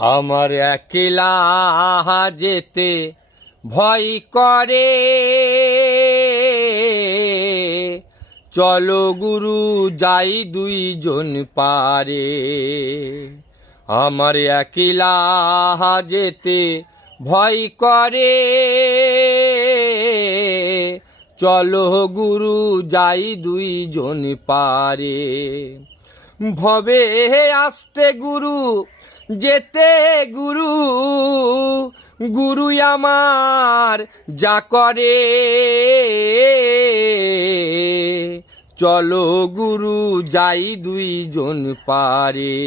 আমার একলা যেতে ভয় করে, চলো গুরু যাই দুইজন পারে। আমার একলা যেতে ভয় করে, চলো গুরু যাই দুইজন পারে। ভবে আসতে গুরু যেতে গুরু, গুরু আমার যা করে। চলো গুরু যাই দুইজন পারে।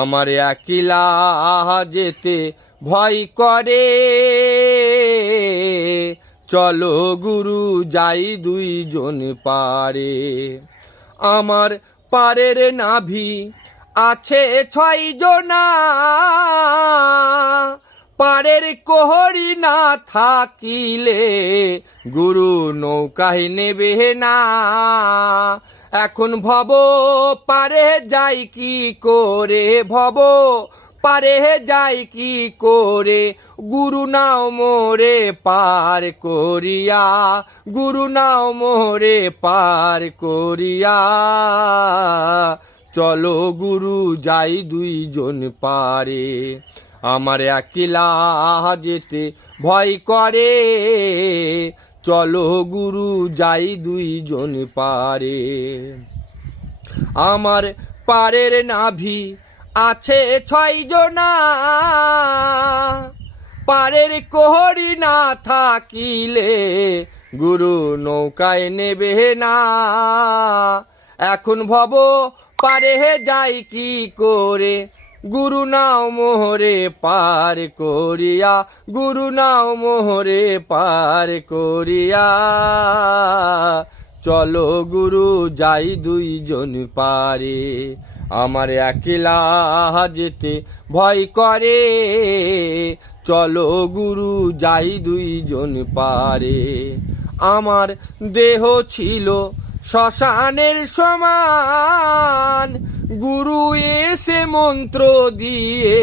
আমার একলা যেতে ভয় করে, চলো গুরু যাই দুইজন পারে। আমার পারের নাভি আছে 6 জনা, পারের কোহরি না থাকিলে গুরু নৌকায় নেবে না। এখন ভব পারে যাই কি করে, ভব পারে যাই কি করে, গুরু নাও মোরে পার করিয়া, গুরু নাও মোরে পার করিয়া। চলো গুরু যাই দুইজন পারে। আমার একলা যেতে ভয় করে, চলো গুরু যাই দুইজন পারে। আমার পারের নাভি আছে 6 জনা, পারের কোহরি না থাকিলে গুরু নৌকায় নেবে না। এখন ভব পারে যাই কি করে, গুরু নাও মোহরে পার করিয়া, গুরু নাও মোহরে পার করিয়া। চলো গুরু যাই দুইজন পারে। আমার একলা যেতে ভয় করে, চলো গুরু যাই দুইজন পারে। আমার দেহ ছিল শ্মশানের সমান, গুরু এসে মন্ত্র দিয়ে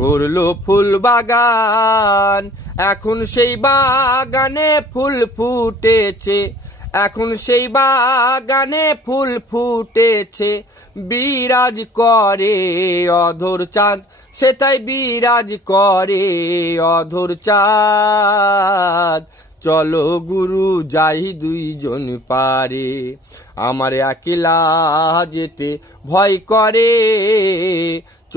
করলো ফুল বাগান। এখন সেই বাগানে ফুল ফুটেছে, এখন সেই বাগানে ফুল ফুটেছে। বিরাজ করে অধর চাঁদ, সেটাই বিরাজ করে অধর চাঁদ। চলো গুরু যাই দুইজন পারে। আমার একলা যেতে ভয় করে,